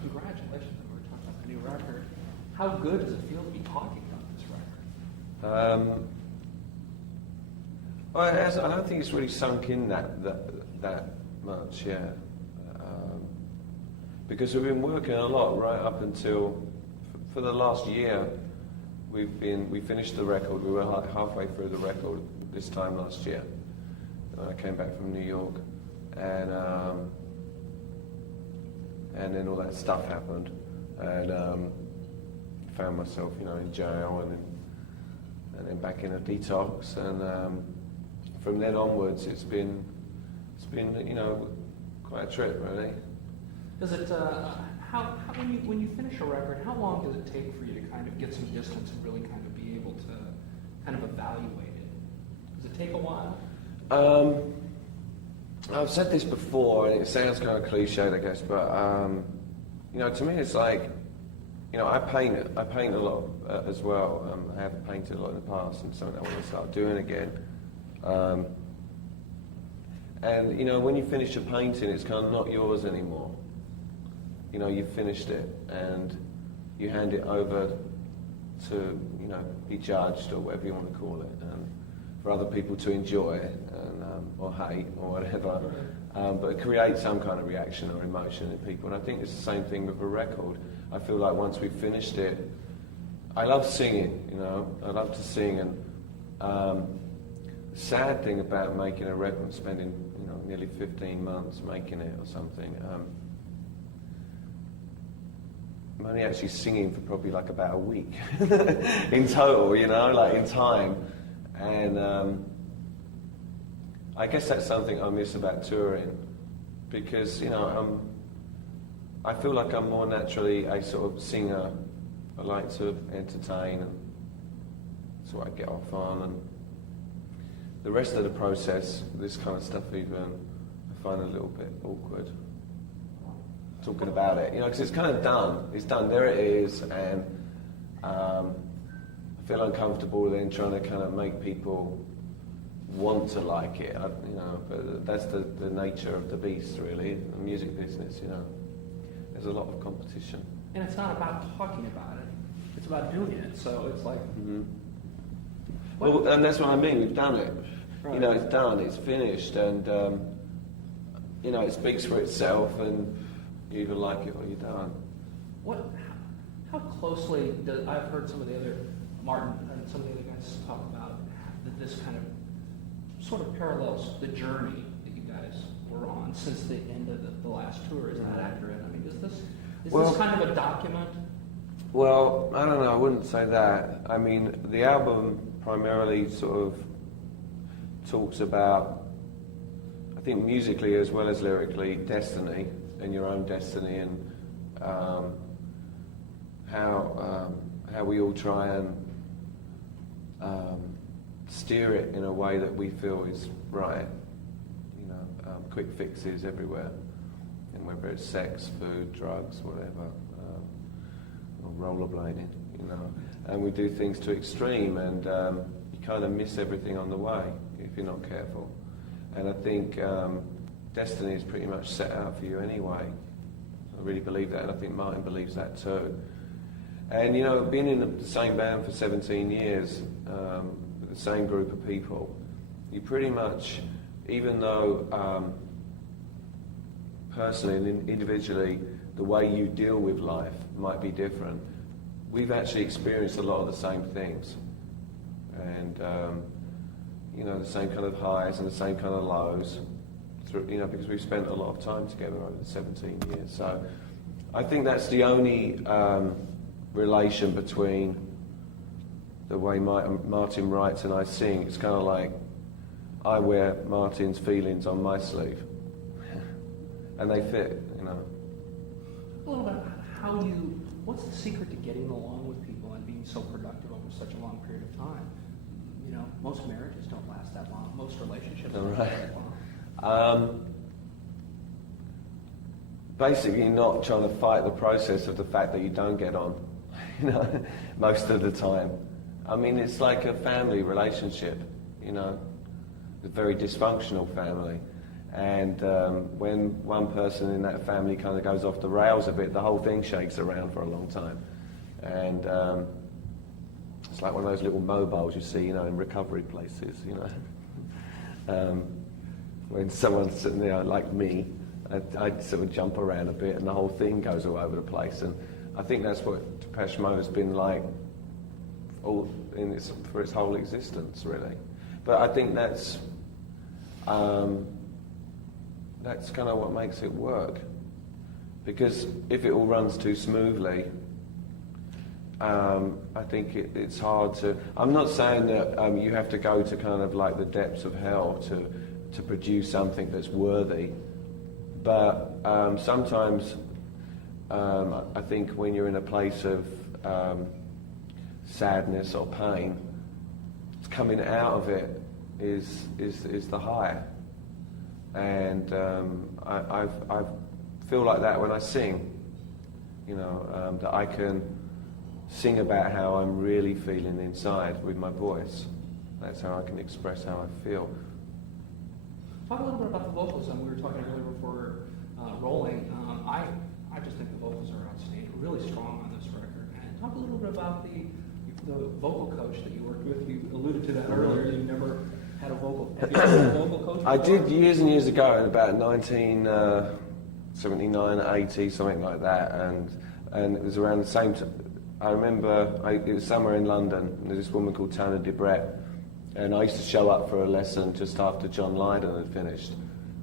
congratulations. We're talking about the new record. How good does it feel to be talking about this record? Well, it has, I don't think it's really sunk in that much, yeah. Because we've been working a lot right up until, for the last year, we finished the record. We were like halfway through the record this time last year. I came back from New York, and then all that stuff happened, and found myself, in jail, and then back in a detox, and from then onwards, it's been quite a trip, really. Does it? When you finish a record, how long does it take for you to kind of get some distance and really kind of be able to kind of evaluate it? Does it take a while? I've said this before, and it sounds kind of cliched, I guess, but to me, it's like, I paint a lot as well. I have painted a lot in the past, and something I want to start doing again. And when you finish a painting, it's kind of not yours anymore. You've finished it, and you hand it over to be judged, or whatever you want to call it, and for other people to enjoy it, and or hate, or whatever. But create some kind of reaction or emotion in people. And I think it's the same thing with a record. I feel like once we've finished it, I love singing, I love to sing, and the sad thing about making a record, spending nearly 15 months making it or something, I'm only actually singing for probably like about a week in total, like in time. And I guess that's something I miss about touring, because I feel like I'm more naturally a sort of singer. I like to entertain, and that's what I get off on. And the rest of the process, this kind of stuff even, I find a little bit awkward talking about it, because it's kind of done. It's done, there it is, and I feel uncomfortable then trying to kind of make people want to like it, but that's the nature of the beast, really, the music business, There's a lot of competition. And it's not about talking about it, it's about doing it, so it's like... Mm-hmm. Well, and that's what I mean, we've done it. Right. It's done, it's finished, and, it speaks for itself, and you either like it or you don't. How closely I've heard some of the other, Martin and some of the other guys talk about that this kind of sort of parallels the journey that you guys were on since the end of the last tour. Is that accurate? I mean, is this kind of a document? Well, I don't know, I wouldn't say that. I mean, the album primarily sort of talks about, I think musically as well as lyrically, destiny and your own destiny, and how we all try and steer it in a way that we feel is right. Quick fixes everywhere, and whether it's sex, food, drugs, whatever, or rollerblading, and we do things to extreme, and you kind of miss everything on the way if you're not careful. And I think destiny is pretty much set out for you anyway. I really believe that, and I think Martin believes that too. And being in the same band for 17 years, with the same group of people, you pretty much, even though personally and individually the way you deal with life might be different, we've actually experienced a lot of the same things, and the same kind of highs and the same kind of lows, because we've spent a lot of time together over the 17 years. So I think that's the only relation between the way Martin writes and I sing. It's kind of like I wear Martin's feelings on my sleeve, and they fit, A little bit about what's the secret to getting along with people and being so productive over such a long period of time? Most marriages don't last that long. Most relationships don't last that long. Basically not trying to fight the process of the fact that you don't get on, most of the time. I mean, it's like a family relationship, a very dysfunctional family. And when one person in that family kind of goes off the rails a bit, the whole thing shakes around for a long time. And it's like one of those little mobiles you see, in recovery places, when someone's sitting there like me, I'd sort of jump around a bit and the whole thing goes all over the place. And I think that's what Depeche Mode has been like for its whole existence, really. But I think that's kind of what makes it work. Because if it all runs too smoothly, I think it's hard to... I'm not saying that you have to go to kind of like the depths of hell to produce something that's worthy. But sometimes I think when you're in a place of sadness or pain, coming out of it is the high. And I feel like that when I sing, that I can sing about how I'm really feeling inside with my voice. That's how I can express how I feel. Talk a little bit about the vocals. We were talking earlier before rolling. I just think the vocals are outstanding, really strong on this record. And talk a little bit about the vocal coach that you worked with. You alluded to that earlier. You never had a vocal. Have you had a vocal coach before? I did years and years ago, in about 1979, 80, something like that, and it was around the same time. I remember it was somewhere in London, and there's this woman called Tana Debrett, and I used to show up for a lesson just after John Lydon had finished,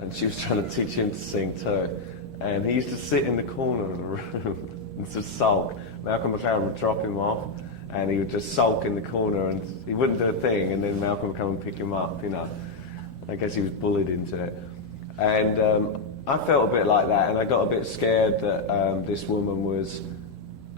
and she was trying to teach him to sing too, and he used to sit in the corner of the room and just sulk. Malcolm McLaren would drop him off, and he would just sulk in the corner, and he wouldn't do a thing, and then Malcolm would come and pick him up, I guess he was bullied into it. And I felt a bit like that, and I got a bit scared that this woman was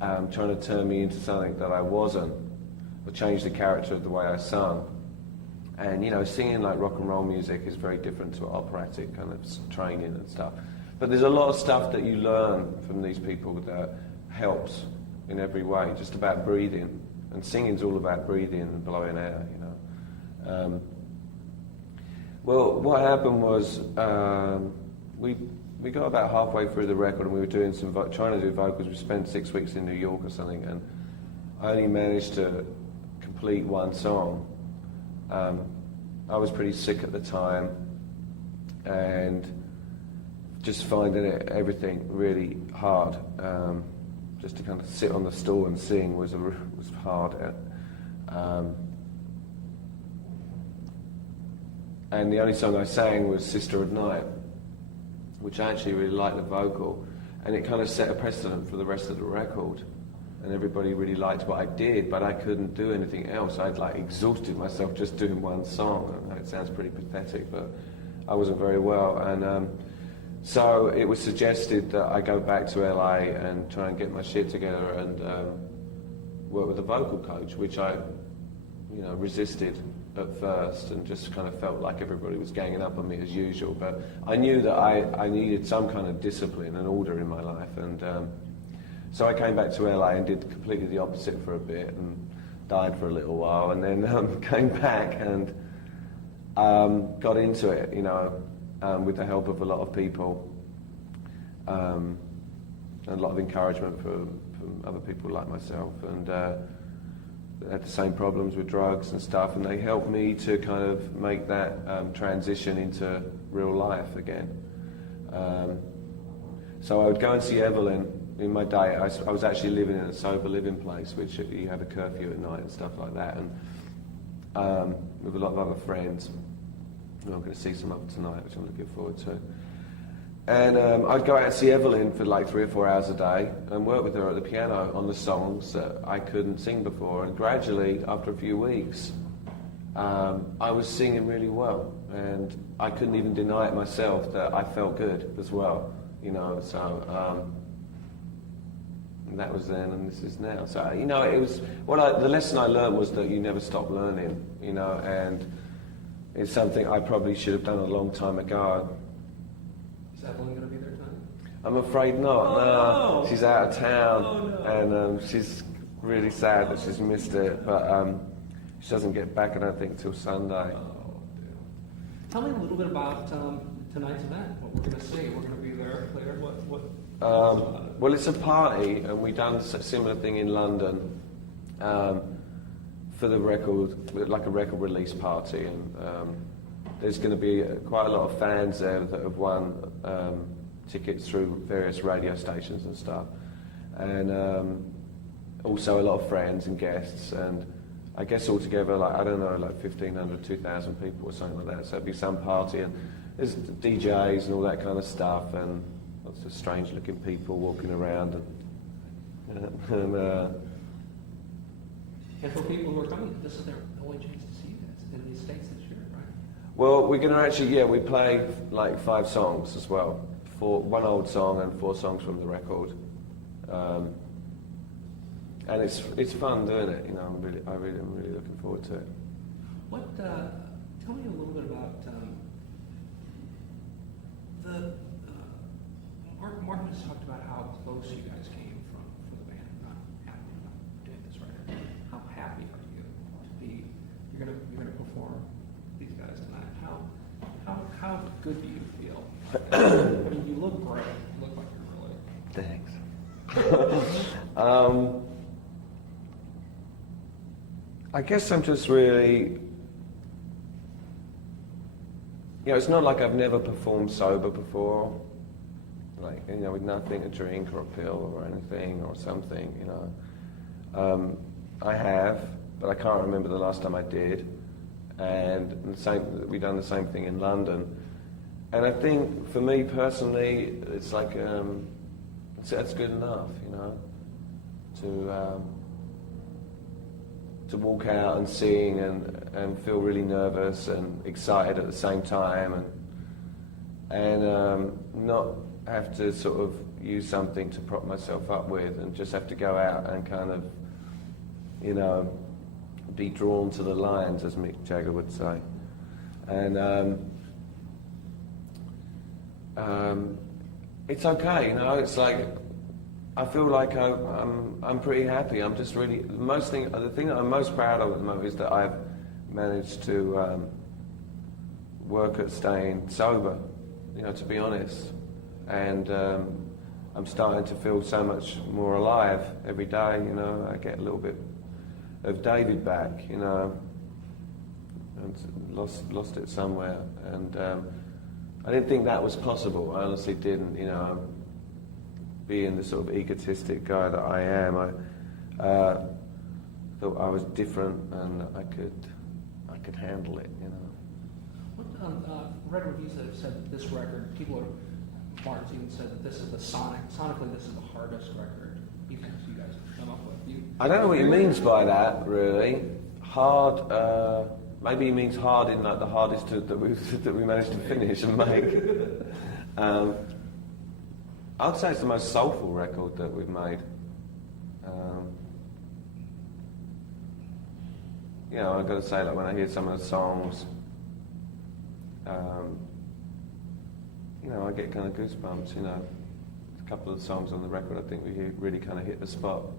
trying to turn me into something that I wasn't, or change the character of the way I sung. And singing like rock and roll music is very different to operatic kind of training and stuff. But there's a lot of stuff that you learn from these people that helps in every way, just about breathing. And singing's all about breathing and blowing air, Well, what happened was we got about halfway through the record and we were doing trying to do vocals. We spent 6 weeks in New York or something, and I only managed to complete one song. I was pretty sick at the time, and just finding everything really hard. Just to kind of sit on the stool and sing was hard. And the only song I sang was Sister at Night, which I actually really liked the vocal, and it kind of set a precedent for the rest of the record. And everybody really liked what I did, but I couldn't do anything else. I'd exhausted myself just doing one song. I know it sounds pretty pathetic, but I wasn't very well. And so it was suggested that I go back to LA and try and get my shit together and work with a vocal coach, which I, resisted at first and just kind of felt like everybody was ganging up on me as usual. But I knew that I needed some kind of discipline and order in my life. And so I came back to LA and did completely the opposite for a bit and died for a little while, and then came back and got into it, with the help of a lot of people, and a lot of encouragement from other people like myself, and had the same problems with drugs and stuff, and they helped me to kind of make that transition into real life again. So I would go and see Evelyn. In my day, I was actually living in a sober living place, which you have a curfew at night and stuff like that, and with a lot of other friends. I'm going to see some of them tonight, which I'm looking forward to. And I'd go out and see Evelyn for 3 or 4 hours a day and work with her at the piano on the songs that I couldn't sing before. And gradually, after a few weeks, I was singing really well, and I couldn't even deny it myself that I felt good as well, So. And that was then, and this is now. So, it was... the lesson I learned was that you never stop learning, and it's something I probably should have done a long time ago. Is Evelyn going to be there tonight? I'm afraid not, no. No. She's out of town, no. And she's really sad that she's missed it, but she doesn't get back, I don't think, till Sunday. Tell me a little bit about tonight's event? What we're going to see? We're going to be there, Claire. What? Well, it's a party, and we've done a similar thing in London for the record, like a record release party, and there's going to be quite a lot of fans there that have won tickets through various radio stations and stuff, and also a lot of friends and guests, and I guess altogether, like, I don't know, like 1,500, 2,000 people or something like that. So it'd be some party, and there's DJs and all that kind of stuff, and lots of strange-looking people walking around, and for people who are coming, this is their only chance to see you guys in these states this year, right? well, we're going to actually, we play like 5 songs as well, 1 old song and 4 songs from the record. And it's fun doing it, you know. I'm really looking forward to it. Tell me a little bit about Martin has talked about how close you guys came from the band. I'm not happy about doing this right now. How happy are you to be? You're gonna perform these guys tonight. How good do you feel? I mean, you look great. You look like you're really. Thanks. I guess I'm just really, it's not like I've never performed sober before, like, with nothing to drink or a pill or anything or something, I have, but I can't remember the last time I did, and we've done the same thing in London, and I think for me personally, it's like, that's good enough, to walk out and sing and feel really nervous and excited at the same time, and not have to sort of use something to prop myself up with, and just have to go out and kind of, be drawn to the lines, as Mick Jagger would say. And it's okay, it's like, I feel like I'm pretty happy. I'm just really, the thing that I'm most proud of at the moment is that I've managed to work at staying sober, to be honest. And I'm starting to feel so much more alive every day, I get a little bit of David back, and lost it somewhere. And I didn't think that was possible. I honestly didn't, being the sort of egotistic guy that I am, I thought I was different and I could handle it, Read reviews that have said that this record, Martin's even said that this is sonically this is the hardest record you guys have come up with. I don't know what he means by that, really. Hard, maybe he means hard in like the hardest that we managed to finish and make. I'd say it's the most soulful record that we've made. I've got to say, like, when I hear some of the songs, I get kind of goosebumps, A couple of the songs on the record, I think we really kind of hit the spot.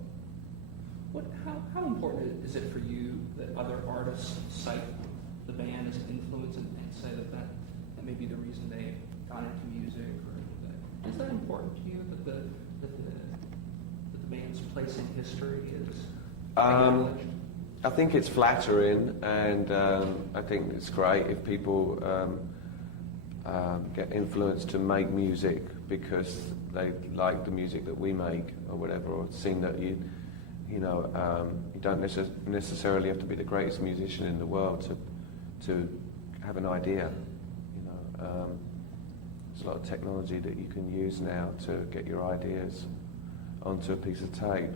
How important is it for you that other artists cite the band as an influence and say that may be the reason they got into music? Is that important to you that the band's place in history is acknowledged? I think it's flattering, and I think it's great if people get influenced to make music because they like the music that we make or whatever, or seeing that you don't necessarily have to be the greatest musician in the world to have an idea. There's a lot of technology that you can use now to get your ideas onto a piece of tape.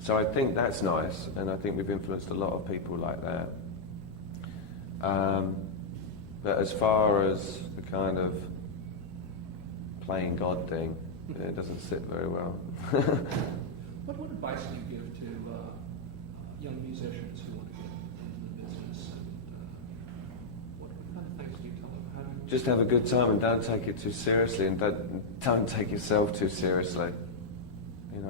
So I think that's nice, and I think we've influenced a lot of people like that. But as far as the kind of playing God thing, it doesn't sit very well. What advice do you give to young musicians who want to get into the business? And what kind of things do you tell them? Just have a good time and don't take it too seriously, and don't take yourself too seriously. It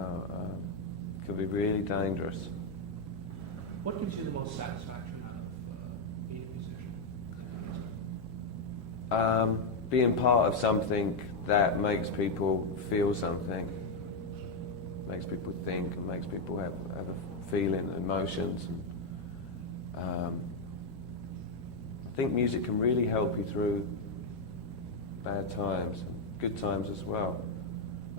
can be really dangerous. What gives you the most satisfaction out of being a musician? being part of something that makes people feel something, makes people think, and makes people have a feeling, emotions. And, I think music can really help you through bad times, and good times as well.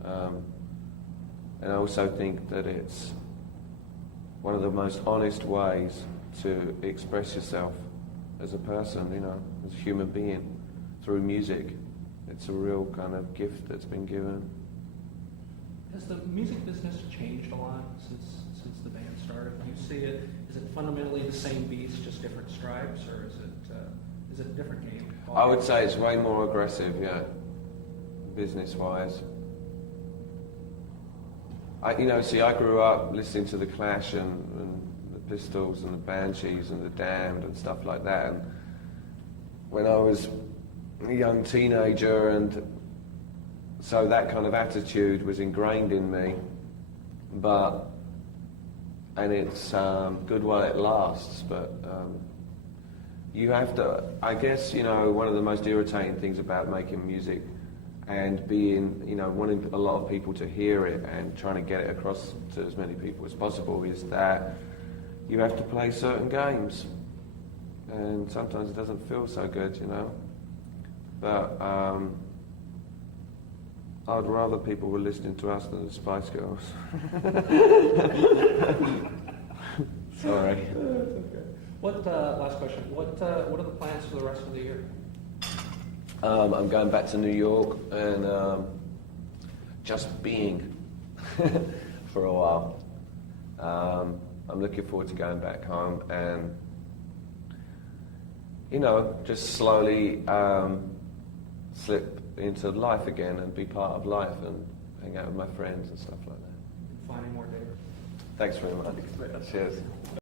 And I also think that it's one of the most honest ways to express yourself as a person, you know, as a human being, through music. It's a real kind of gift that's been given. Has the music business changed a lot since the band started? Do you see it? Is it fundamentally the same beast, just different stripes, or is it a different game? I would say it's way more aggressive, yeah, business-wise. I grew up listening to the Clash and the Pistols and the Banshees and the Damned and stuff like that. And when I was a young teenager, and so that kind of attitude was ingrained in me. And it's good while it lasts, but you have to, I guess, one of the most irritating things about making music and being, wanting a lot of people to hear it and trying to get it across to as many people as possible is that you have to play certain games. And sometimes it doesn't feel so good, But I'd rather people were listening to us than the Spice Girls. Sorry. Last question. What are the plans for the rest of the year? I'm going back to New York and just being for a while. I'm looking forward to going back home and, just slowly slip into life again and be part of life and hang out with my friends and stuff like that. Finding more, David. Thanks very much. Cheers.